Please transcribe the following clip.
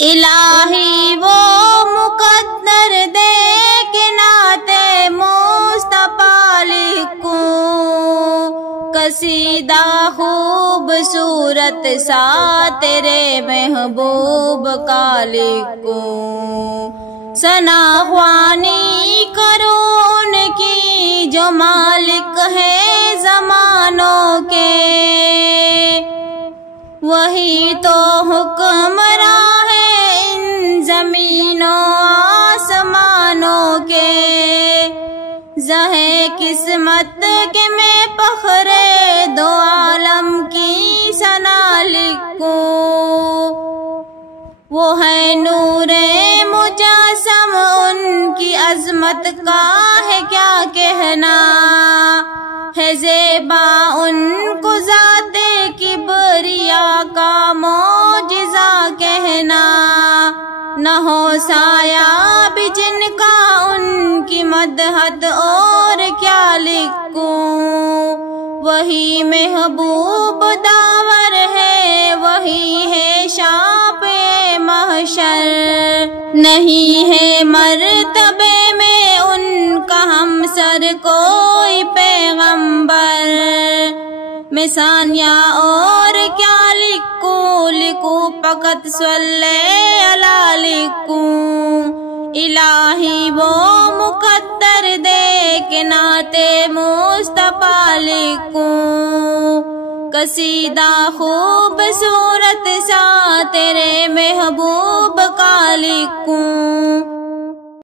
الہی وہ مقدر دے کہ نعت مصطفیٰ لکھوں، قصیدہ خوبصورت سا تیرے محبوب کا لکھوں، ثنا خوانی کروں ان کی جو مالک ہے زمانوں کے، وہی تو حکمراں ہے ان زمینوں آسمانوں کے، زہیں قسمت کے میں فخرے دو عالم کی ثنا لکھوں، وہ ہے نور مجسم ان کی عظمت کا ہے کیا کہنا، ہے زیبا ان کو ذات کبریا کا معجزہ کہنا، نہ ہو سایہ بھی جن کا ان کی مدحت اور کیا لکھوں، وہی محبوب داور ہے وہی ہے شاپ محشر، نہیں ہے مرتبے میں ان کا ہم سر کوئی پیغمبر، میں ثانیہ اور کیا لکھوں، لکھوں فقط صلی اللہ لکھوں، الہی وہ مقدر دے کہ نعت مصطفیٰ لکھوں، قصیدہ خوبصورت سا تیرے محبوب کا لکھوں۔